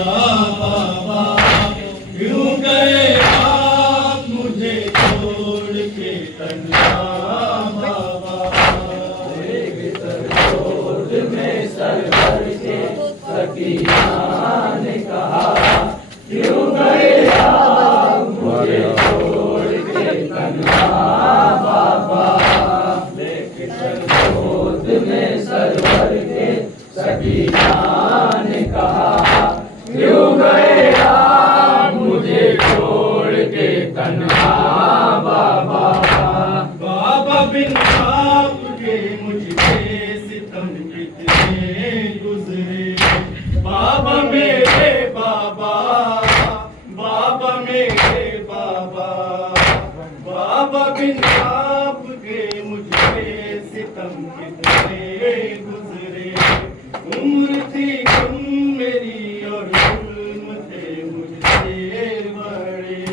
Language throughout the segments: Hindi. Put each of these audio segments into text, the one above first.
बाबा, क्यों गए आप मुझे छोड़ के तन्हा बाबा। गोद में सर भर के सकीना ने कहा, क्यों गए आप मुझे छोड़ के तन्हा बाबा। गोद में सर भर के सकीना ने कहा, क्यों गए आप मुझे छोड़ के तन्हा बाबा। बाबा बिन आपके मुझ पे सितम कितने गुजरे। बाबा मेरे बाबा, बाबा मेरे बाबा, बाबा बिन आपके मुझ पे सितम कितने गुजरे। उम्र थी कम मेरी और जुल्म थे मुझसे बड़े।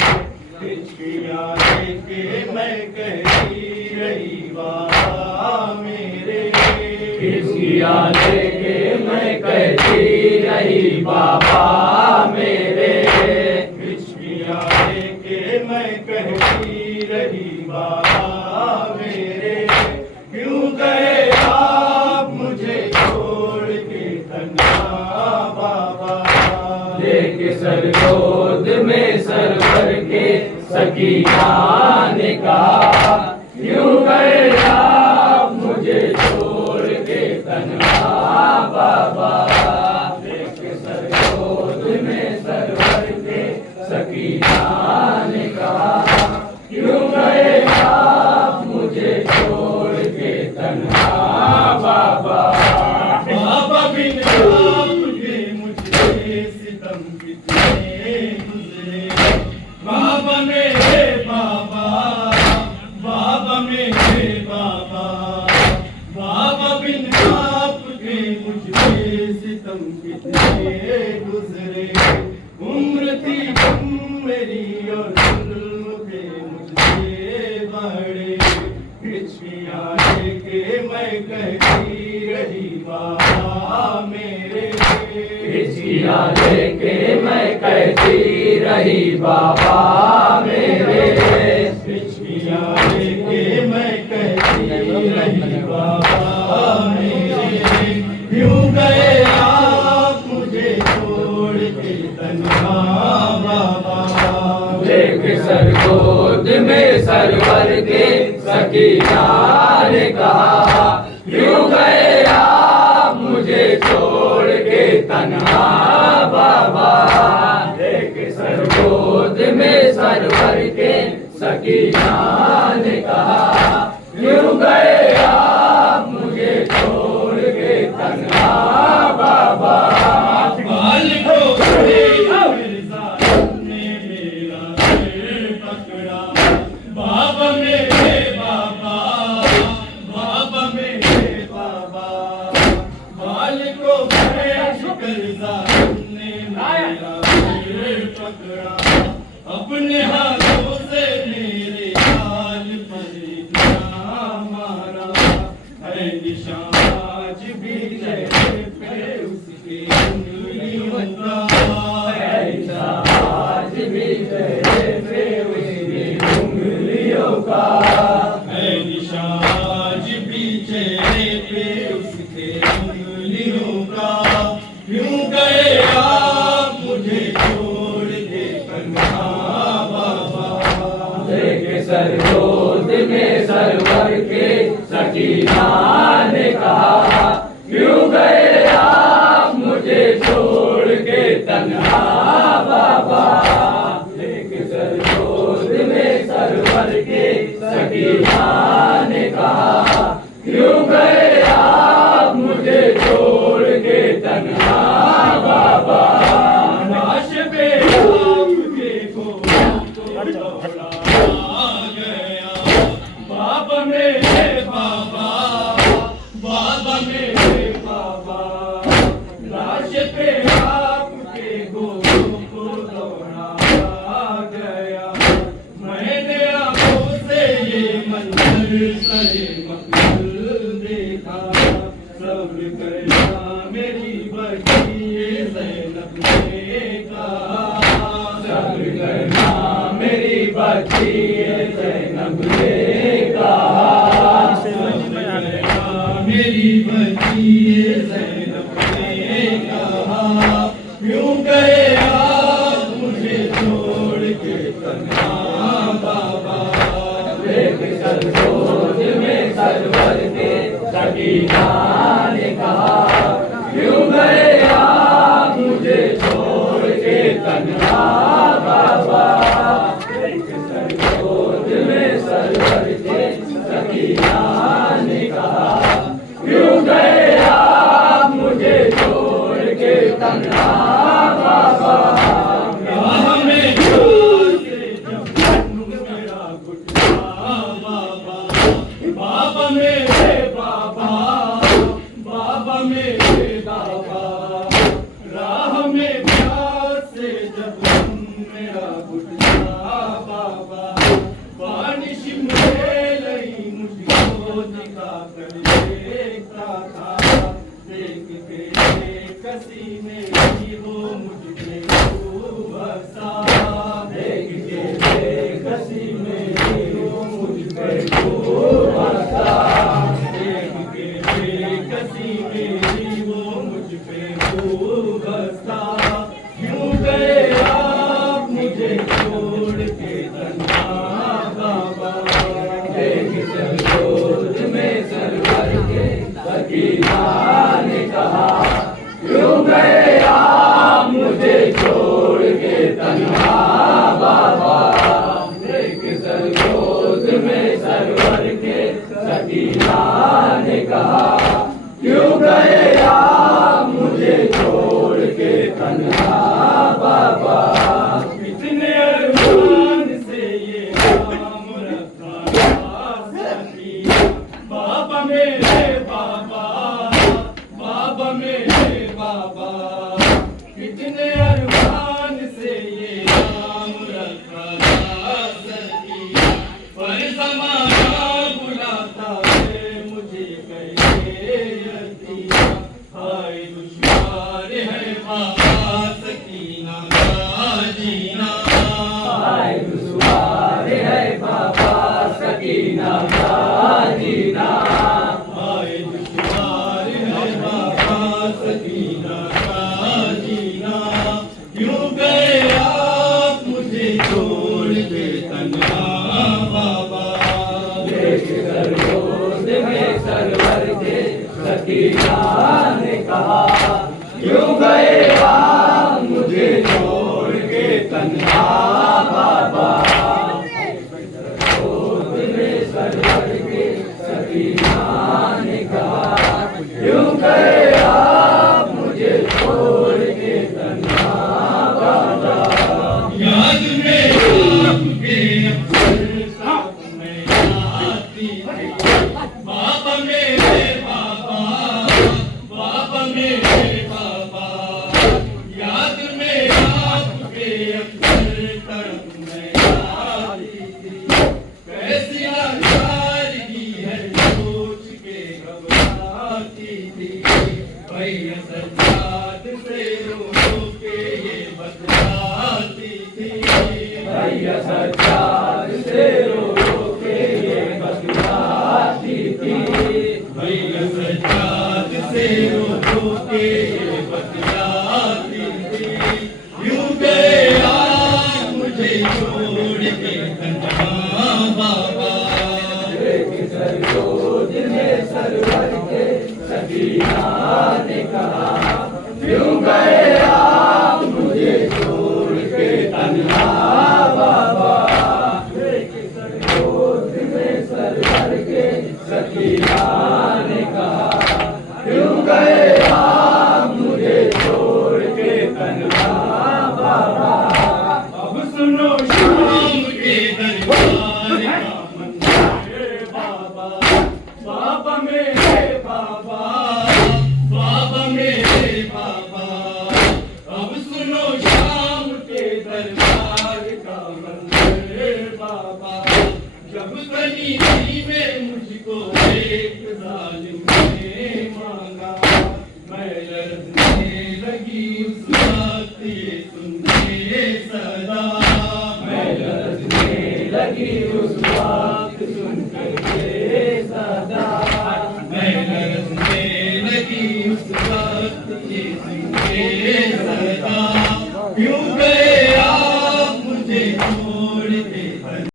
हिचकियाँ लेके मैं कहती रही बाबा मेरे। हिचकियाँ लेके मैं कहती रही बाबा मेरे। हिचकियाँ लेके मैं कहती रही बाबा मेरे। क्यों गए आप मुझे छोड़ के तन्हा बाबा। लेके सर गोद में सर भर के सकीना ने कहा, क्यों गए आप मुझे छोड़ के तन्हा बाबा। लेके सर गोद में सर भर के सकीना ने कहा, क्यों गए आप मुझे छोड़ के तन्हा बाबा। बाबा बिन आपके मुझसे सितम कितने गुजरे। बाबा मेरे बाबा, बाबा मेरे बाबा, बाबा बिन आपके मुझसे सितम कितने गुजरे। उम्र थी कम मेरी और जुल्म थे मुझसे बड़े। हिचकियाँ लेके मैं कहती रही बाबा मेरे। हिचकियाँ लेके मैं कहती रही बाबा मेरे। हिचकियाँ लेके मैं कहती रही बाबा मेरे। क्यों गए आप मुझे छोड़ के तन्हा बाबा। लेके सर गोद में सर भर के सकीना ने कहा, क्यों गए आप मुझे छोड़ के तन्हा बाबा। लेके सर गोद में सर भर के सकीना ने कहा, क्यों गए आप मुझे छोड़ के तन्हा बाबा। बाल को मिर्जा ने मेरा सिर पकड़ा। बाबा मेरे बाबा, बाबा मेरे बाबा, बाल को मिर्जा ने मेरा सिर पकड़ा। अपने हाथों से मेरे गाल पर इतना मारा है निशान आज भी चेहरे पे उसकी उंगलियों का। ऐसा आज भी चेहरे पे उसकी उंगलियों का। है निशान आज भी चेहरे पे उसके उंगलियों का। क्यों गए आप मुझे छोड़ के तन्हा बाबा। लेके सर गोद में सर भर के सकीना ने कहा, क्यों गए आप मुझे छोड़ के तन्हा बाबा। लेके सर गोद में सर भर के सकीना ने कहा, क्यों गए आप मुझे छोड़ के तन्हा बाबा। लाश पे आपके को दौड़ा गया। बाबा मेरे बाबा, बाबा मेरे बाबा, लाश पे आपके को दौड़ा गया। मैंने आंखों से ये मंजर सरे मकबूल देखा। सब्र करना मेरी बच्ची ज़ैनब ने बच्चिए ज़ैनब ने कहा, मेरी बच्चिए ज़ैनब ने कहा, क्यों गए आप मुझे छोड़ के तन्हा बाबा। एक सरसोज में सरवर के सकीना ने कहा, क्यों गए आप मुझे छोड़ के तन्हा बाबा। एक सरसोज में सरवर के सकीना ने कहा, क्यों गए आप मुझे छोड़ के तन्हा बाबा। राह में जाते जब मेरा गुटका बाबा, बाबा मेरे बाबा, बाबा मेरे बाबा। राह में प्यासे जब मेरा गुटका बाबा, बारिश में लई मुझको दिखा कर देखता था। देख के कसी में ही वो मुझ पे खूब हंसा। देख के कसी में ही वो मुझ पे खूब हंसा। देख के कसी में ही वो मुझ पे खूब हंसा। क्यों गए आप मुझे छोड़ के तन्हा बाबा। एक सरसोज में सरवर के सकीना ने कहा, क्यों गए आप मुझे छोड़ के तन्हा बाबा। एक सरसोज में सरवर के सकीना ने कहा, क्यों गए आप मुझे छोड़ के तन्हा बाबा। कितने अरमान से ये नाम रखा सकीना। बाबा मेरे बाबा, बाबा मेरे बाबा। कितने अरमान से ये नाम रखा सकीना। पर ज़माना बुलाता है मुझे कहे यतीमा। हाय दुश्वार है बाबा सकीना का जीना। हाय दुश्वार है बाबा सकीना का जीना। हाय दुश्वार है बाबा सकीना का जीना। क्यों गए आप मुझे छोड़ के तन्हा बाबा। एक सरसोज में सरवर के सकीना ने कहा, क्यों गए आप मुझे छोड़ के तन्हा बाबा। सरसोज में सरवर के सकीना ने कहा, क्यों गए आप मुझे छोड़ के तन्हा बाबा। याद में आपके अक्सर साथ में आती थी। बाबा मेरे बाबा, बाबा मेरे बाबा। याद में आपके अक्सर तड़प में आती थी। कैसी लाचारी है सोच के घबराती थी। भैया सज्जाद से रो के ये बतलाती थी। भैया सज्जाद से रो के ये बतलाती थी। भैया सज्जाद से रो के ये बतलाती थी। यूं गए आप मुझे छोड़ के तन्हा बाबा। एक सरसोज में सरवर के सकीना ने कहा, क्यों गए आप मुझे छोड़ के तन्हा बाबा। एक सरसोज में सरवर के सकीना ने कहा, क्यों गए आप मुझे छोड़ के तन्हा बाबा। अब सुनो शाम के दरबार का मंदिर बाबा। बाबा मेरे बाबा, बाबा मेरे बाबा। अब सुनो शाम के दरबार का मंदिर बाबा। जब गली में मुझको एक जालिम ने मांगा, मैं लड़ने लगी उस बात ये सुन के सदा। मैं लड़ने लगी उस वक्त सुन के सदा, मैं लरज़ने लगी उस वक्त ये सुन के सदा, यूं गए